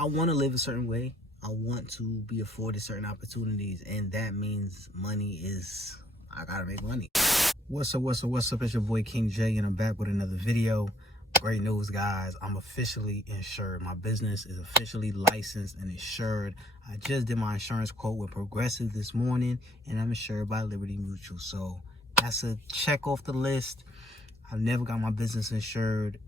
I want to live a certain way. I want to be afforded certain opportunities, and that means I gotta make money. What's up? It's your boy King J, and I'm back with another video. Great news, guys. I'm officially insured. My business is officially licensed and insured. I just did my insurance quote with Progressive this morning, and I'm insured by Liberty Mutual. So that's a check off the list. I've never got my business insured,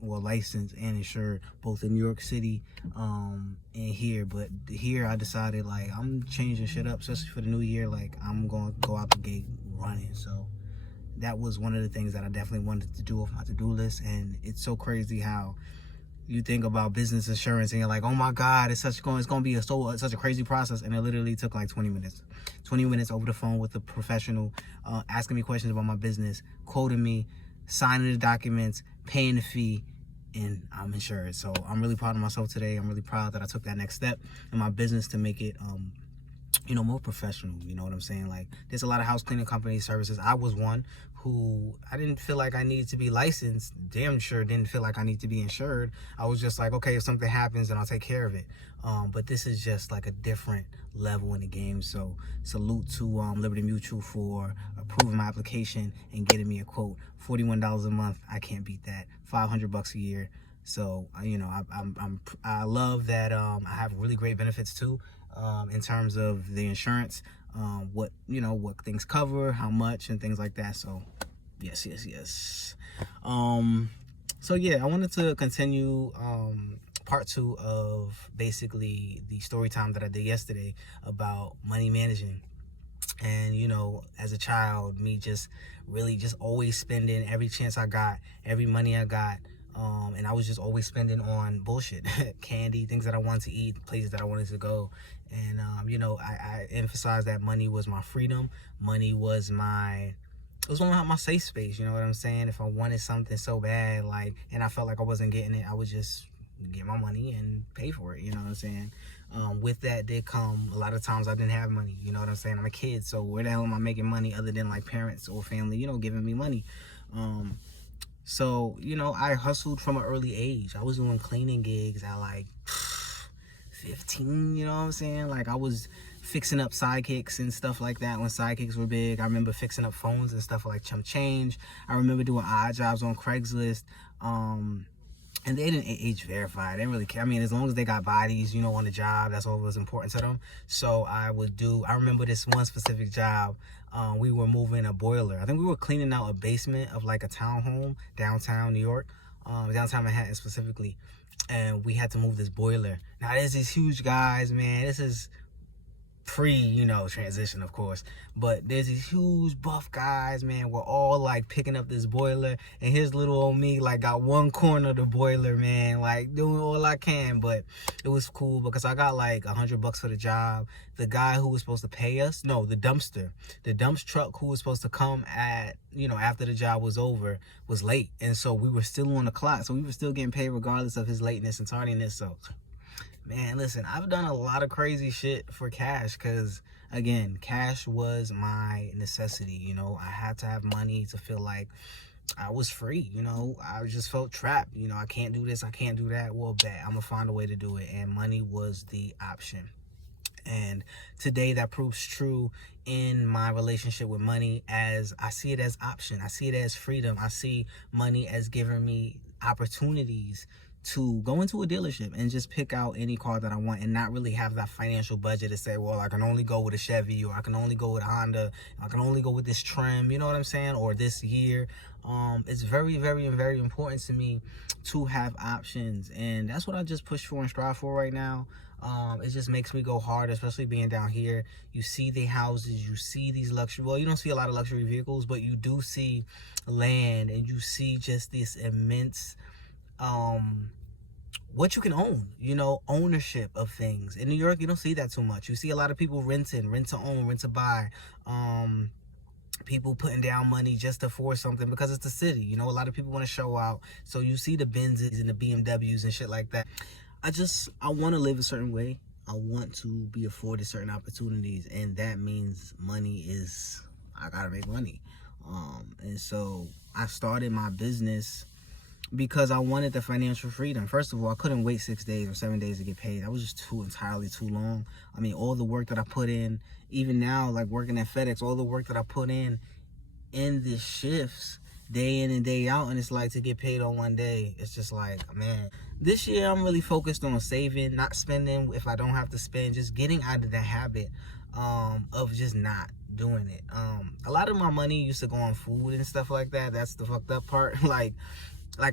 licensed and insured, both in New York City and here. But here I decided, like, I'm changing shit up, especially for the new year. Like, I'm going to go out the gate running. So that was one of the things that I definitely wanted to do off my to-do list. And it's so crazy how you think about business insurance and you're like, oh my God, it's going to be such a crazy process. And it literally took like 20 minutes. 20 minutes over the phone with a professional, asking me questions about my business, quoting me, signing the documents, paying the fee, and I'm insured. So I'm really proud of myself today. I'm really proud that I took that next step in my business to make it more professional. You know what I'm saying? Like, there's a lot of house cleaning company services. I was one who I didn't feel like I needed to be licensed. Damn sure didn't feel like I need to be insured. I was just like, okay, if something happens, then I'll take care of it. But this is just like a different level in the game. So salute to Liberty Mutual for approving my application and getting me a quote. $41 a month. I can't beat that. $500 a year. So I love that. I have really great benefits too. In terms of the insurance, what things cover, how much, and things like that. So yes. So yeah, I wanted to continue part 2 of basically the story time that I did yesterday about money managing. And as a child, me just always spending every chance I got, every money I got. And I was just always spending on bullshit, candy, things that I wanted to eat, places that I wanted to go. And, I emphasized that money was my freedom. Money was my safe space. You know what I'm saying? If I wanted something so bad, and I felt like I wasn't getting it, I would just get my money and pay for it. You know what I'm saying? With that did come a lot of times I didn't have money. You know what I'm saying? I'm a kid, so where the hell am I making money other than like parents or family, giving me money? So, I hustled from an early age. I was doing cleaning gigs at like 15, you know what I'm saying? Like, I was fixing up sidekicks and stuff like that when sidekicks were big. I remember fixing up phones and stuff like chump change. I remember doing odd jobs on Craigslist. And they didn't age verify. They didn't really care. I mean, as long as they got bodies, on the job, that's all that was important to them. So I remember this one specific job. We were moving a boiler. I think we were cleaning out a basement of like a townhome downtown New York, downtown Manhattan specifically. And we had to move this boiler. Now, there's these huge guys, man. This is transition, of course, but there's these huge buff guys, man. We're all like picking up this boiler, and here's little old me, like, got one corner of the boiler, man, like doing all I can. But it was cool because I got like $100 for the job. The guy who was supposed to pay us, no, the dump truck who was supposed to come at after the job was over, was late, and so we were still on the clock, so we were still getting paid regardless of his lateness and tardiness. So, man, listen, I've done a lot of crazy shit for cash because, again, cash was my necessity. I had to have money to feel like I was free. I just felt trapped. I can't do this, I can't do that. Well, bet I'm gonna find a way to do it. And money was the option. And today that proves true in my relationship with money, as I see it as option. I see it as freedom. I see money as giving me opportunities to go into a dealership and just pick out any car that I want and not really have that financial budget to say, well, I can only go with a Chevy, or I can only go with a Honda, I can only go with this trim, you know what I'm saying, or this year. It's very, very, very important to me to have options, and that's what I just push for and strive for right now. It just makes me go hard, especially being down here. You see the houses, you see these luxury, well, you don't see a lot of luxury vehicles, but you do see land, and you see just this immense what you can own, ownership of things. In New York, you don't see that too much. You see a lot of people renting, rent to own, rent to buy, people putting down money just to afford something because it's the city. A lot of people want to show out, so you see the Benzes and the BMWs and shit like that. I want to live a certain way. I want to be afforded certain opportunities, and that means I gotta make money. And so I started my business because I wanted the financial freedom. First of all, I couldn't wait 6 days or 7 days to get paid. That was just entirely too long. I mean, all the work that I put in, even now, like working at FedEx, all the work that I put in the shifts, day in and day out, and it's like to get paid on one day. It's just like, man, this year I'm really focused on saving, not spending if I don't have to spend, just getting out of the habit of just not doing it. A lot of my money used to go on food and stuff like that. That's the fucked up part. Like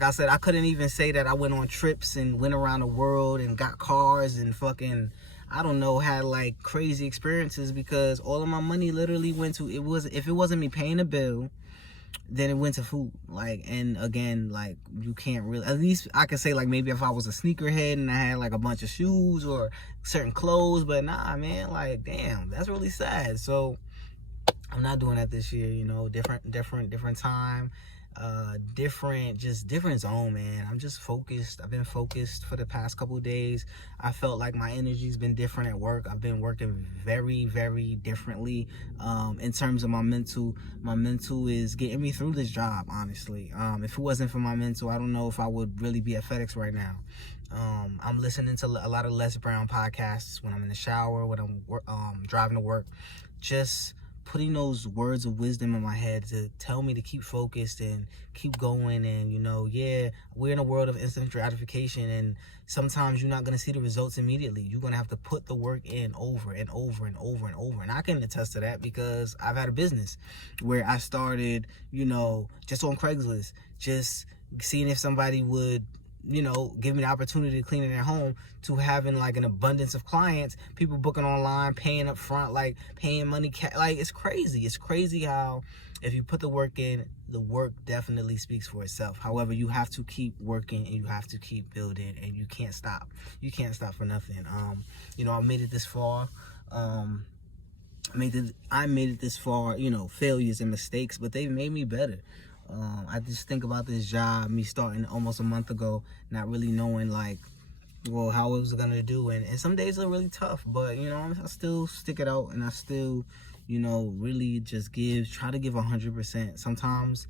I said, I couldn't even say that I went on trips and went around the world and got cars and fucking, I don't know, had like crazy experiences, because all of my money literally went to, if it wasn't me paying a bill, then it went to food. Like, and again, like, you can't really, at least I could say like maybe if I was a sneakerhead and I had like a bunch of shoes or certain clothes, but nah, man, like, damn, that's really sad. So I'm not doing that this year, you know. Different time, different zone, man. I'm just focused. I've been focused for the past couple of days. I felt like my energy's been different at work. I've been working very, very differently in terms of my mental. My mental is getting me through this job, honestly. If it wasn't for my mental, I don't know if I would really be at FedEx right now. I'm listening to a lot of Les Brown podcasts when I'm in the shower, when I'm driving to work, just putting those words of wisdom in my head to tell me to keep focused and keep going. And, you know, yeah, we're in a world of instant gratification, and sometimes you're not going to see the results immediately. You're going to have to put the work in over and over and over and over. And I can attest to that because I've had a business where I started, you know, just on Craigslist, just seeing if somebody would, you know, give me the opportunity to clean in their home, to having like an abundance of clients, people booking online, paying up front, like paying money, like it's crazy. It's crazy how if you put the work in, the work definitely speaks for itself. However, you have to keep working and you have to keep building, and you can't stop. You can't stop for nothing. You know, I made it this far. I made it this far, you know, failures and mistakes, but they've made me better. I just think about this job, me starting almost a month ago, not really knowing like, well, how it was gonna do, and some days are really tough, but you know, I still stick it out, and I still, you know, really just try to give 100%. Sometimes,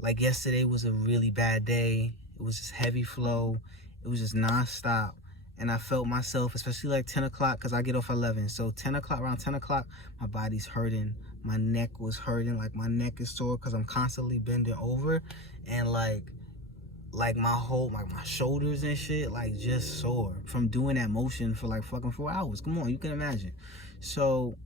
like yesterday was a really bad day. It was just heavy flow. It was just nonstop. And I felt myself, especially like 10 o'clock, because I get off 11. So 10 o'clock, around 10 o'clock, my body's hurting. My neck was hurting. Like my neck is sore because I'm constantly bending over. And like my shoulders and shit, like just sore from doing that motion for like fucking 4 hours. Come on, you can imagine. So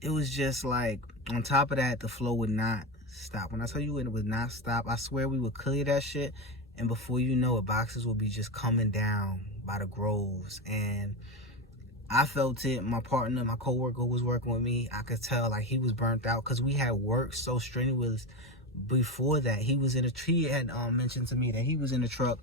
it was just like, on top of that, the flow would not stop. When I tell you it would not stop, I swear we would clear that shit, and before you know it, boxes will be just coming down by the groves. And I felt it. My partner, my coworker who was working with me, I could tell like he was burnt out because we had worked so strenuous before that. He was in a tree, had mentioned to me that he was in a truck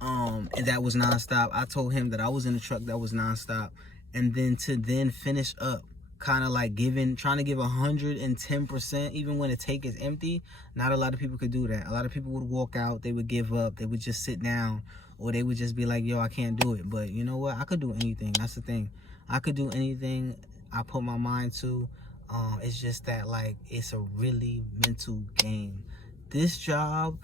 and that was nonstop. I told him that I was in a truck that was nonstop, and then to finish up, kind of like trying to give 110%, even when the tank is empty. Not a lot of people could do that. A lot of people would walk out, they would give up, they would just sit down, or they would just be like, yo, I can't do it. But you know what? I could do anything. That's the thing. I could do anything I put my mind to. It's just that, like, it's a really mental game. This job,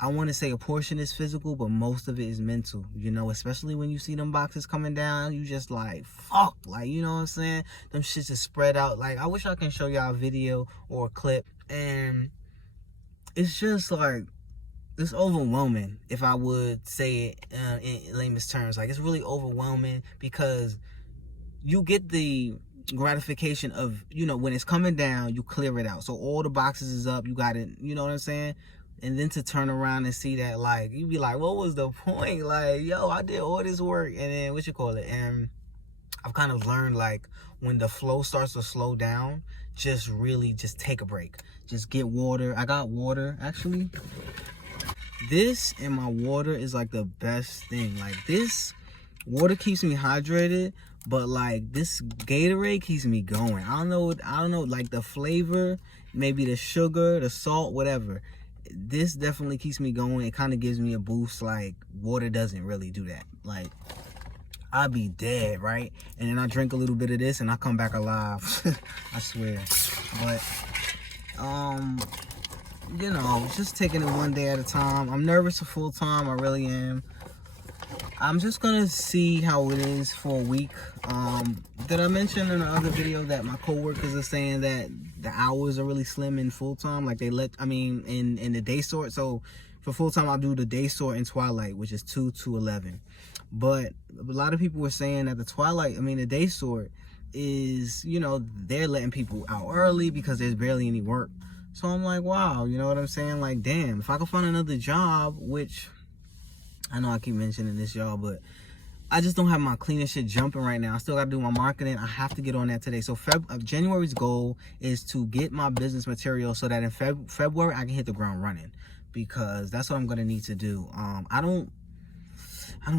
I want to say a portion is physical, but most of it is mental, you know, especially when you see them boxes coming down, you just like, fuck, like, you know what I'm saying? Them shits is spread out. Like, I wish I can show y'all a video or a clip, and it's just like, it's overwhelming, if I would say it in layman's terms. Like, it's really overwhelming because you get the gratification of, you know, when it's coming down, you clear it out. So all the boxes is up, you got it, you know what I'm saying? And then to turn around and see that, like, you be like, what was the point? Like, yo, I did all this work. And then, and I've kind of learned, like, when the flow starts to slow down, just really just take a break. Just get water. I got water, actually. This and my water is, like, the best thing. Like, this water keeps me hydrated, but, like, this Gatorade keeps me going. I don't know, like, the flavor, maybe the sugar, the salt, whatever. This definitely keeps me going. It kind of gives me a boost. Like, water doesn't really do that. Like, I'll be dead, right? And then I drink a little bit of this and I come back alive. I swear. But you know, just taking it one day at a time. I'm nervous for full time. I really am. I'm just gonna see how it is for a week. Did I mention in the other video that my coworkers are saying that the hours are really slim in full time? Like in the day sort. So for full time, I'll do the day sort in Twilight, which is 2 to 11. But a lot of people were saying that the day sort is, you know, they're letting people out early because there's barely any work. So I'm like, wow, you know what I'm saying? Like, damn, if I could find another job, which I know I keep mentioning this, y'all, but I just don't have my cleaning shit jumping right now. I still got to do my marketing. I have to get on that today. So January's goal is to get my business material so that in February I can hit the ground running, because that's what I'm going to need to do. I don't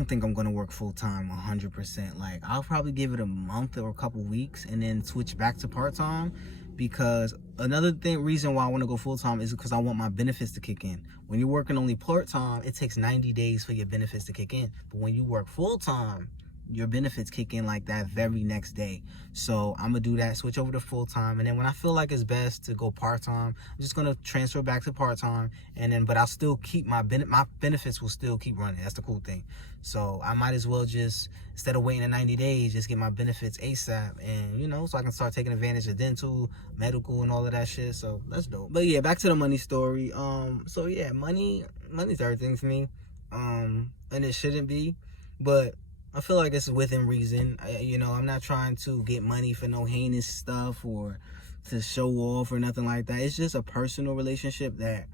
think I'm going to work full time 100%. Like, I'll probably give it a month or a couple weeks and then switch back to part time, because another reason why I want to go full time is because I want my benefits to kick in. When you're working only part time, it takes 90 days for your benefits to kick in. But when you work full time, your benefits kick in like that very next day. So I'm gonna do that, switch over to full time, and then when I feel like it's best to go part time, I'm just gonna transfer back to part time, and then but I'll still keep my benefits will still keep running. That's the cool thing. So I might as well just, instead of waiting 90 days, just get my benefits ASAP, and you know, so I can start taking advantage of dental, medical, and all of that shit. So that's dope. But yeah, back to the money story. So yeah, money's everything for me. And it shouldn't be, but I feel like it's within reason. You know, I'm not trying to get money for no heinous stuff or to show off or nothing like that. It's just a personal relationship that,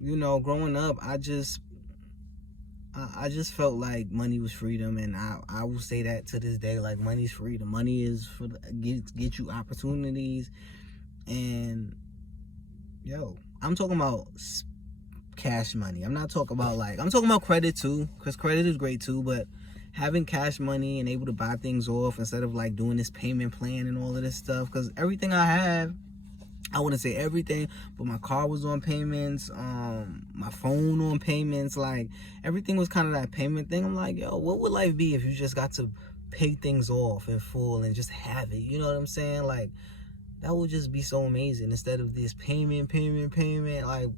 you know, growing up, I just felt like money was freedom, and I will say that to this day. Like, money's freedom. Money is for get you opportunities, and yo, I'm talking about cash money. I'm not talking about I'm talking about credit too, because credit is great too, but having cash money and able to buy things off instead of like doing this payment plan and all of this stuff. Because everything I have, I wouldn't say everything, but my car was on payments, my phone on payments, like everything was kind of that payment thing. I'm like, yo, what would life be if you just got to pay things off in full and just have it? You know what I'm saying? Like, that would just be so amazing instead of this payment. Like,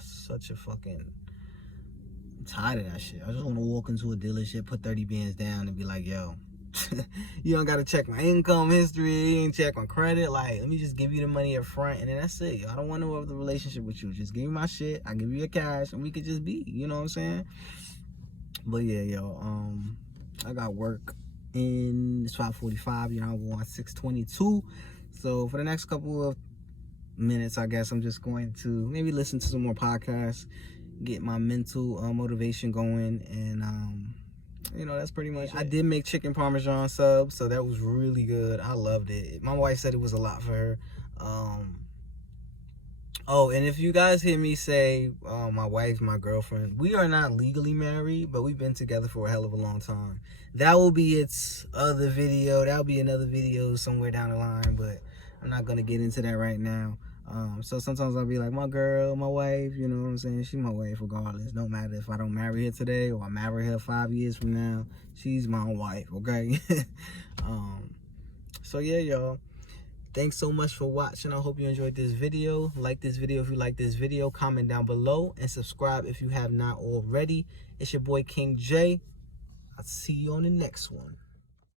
such a fucking, I'm tired of that shit. I just want to walk into a dealership, put 30 bands down, and be like, yo, you don't got to check my income history, you ain't check my credit. Like, let me just give you the money up front, and then that's it. I don't want no other relationship with you. Just give me my shit, I give you your cash, and we could just be, you know what I'm saying? But yeah, yo, I got work in, it's 5:45, you know, I'm on 6:22. So for the next couple of minutes, I guess I'm just going to maybe listen to some more podcasts, get my mental motivation going, and you know, that's pretty much it. I did make chicken parmesan subs, so that was really good. I loved it. My wife said it was a lot for her. Oh, and if you guys hear me say my wife, my girlfriend, we are not legally married, but we've been together for a hell of a long time. That will be its other video. That'll be another video somewhere down the line, but I'm not gonna get into that right now. So sometimes I'll be like, my girl, my wife, you know what I'm saying? She's my wife regardless. Don't matter if I don't marry her today or I marry her 5 years from now. She's my wife, okay? So yeah, y'all. Thanks so much for watching. I hope you enjoyed this video. Like this video if you like this video. Comment down below and subscribe if you have not already. It's your boy King J. I'll see you on the next one.